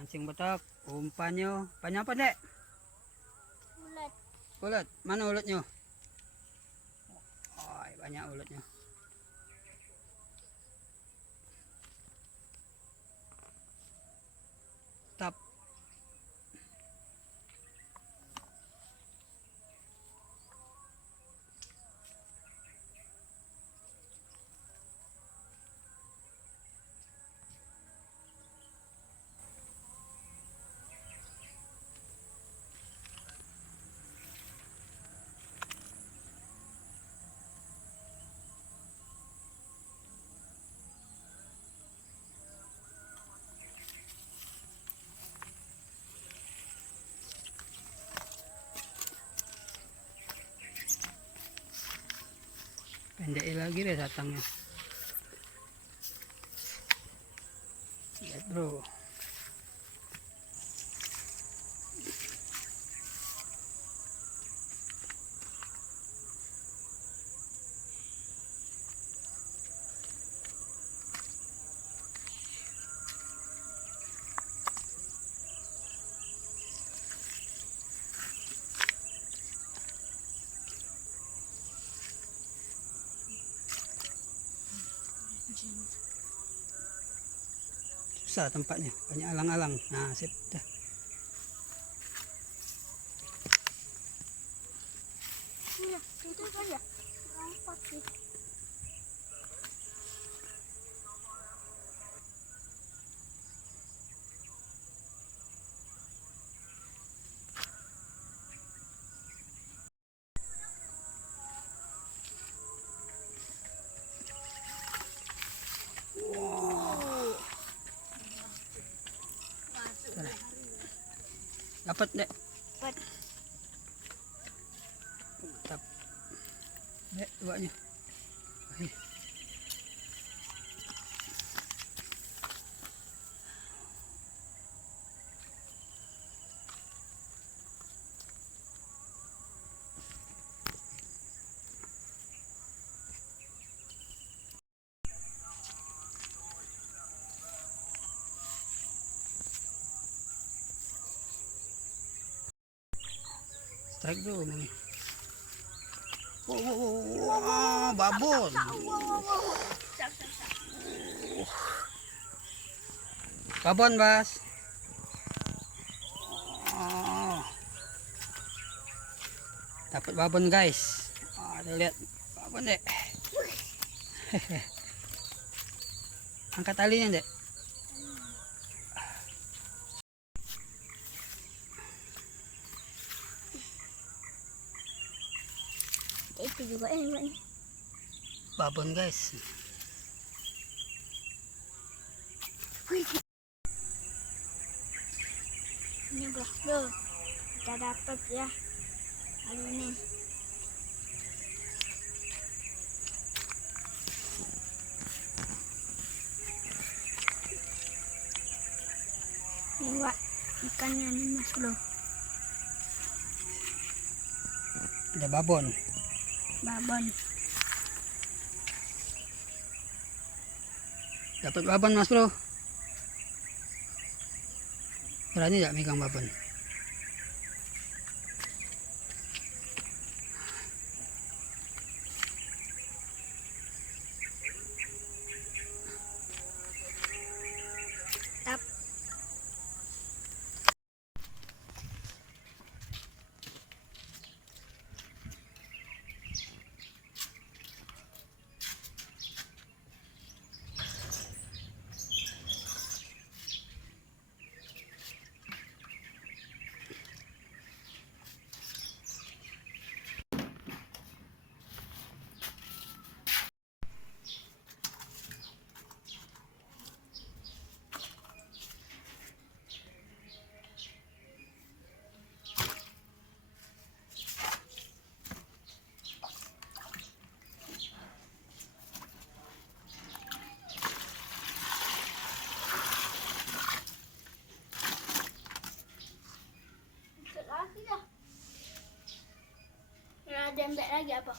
Mancing betok, umpannya. Umpannya apa, Dek? Ulat. Ulet. Mana uletnya? Oh, banyak uletnya. Tap. Pendek lagi deh datangnya. Lihat, bro. Susah tempatnya, banyak alang-alang. Nah, sip dah. Iya, itu saja. Lompat sih. Dapat, Dek. Dapat. Mantap. Dek, duanya. Wih. Strike dulu nih. Wow, babon. Babon, Bas. Oh. Dapat babon, guys. Oh, lihat babon, Dek. Angkat talinya, Dek. Itu juga enak nih. Babon, guys. Ini bro, kita dapat ya kali ini. Ini Wak, ikannya nih mas bro. Ada babon. Babon. Dapat babon, Mas Bro. Berani nggak megang babon? Tap. Lagi dah. Ada lagi apa?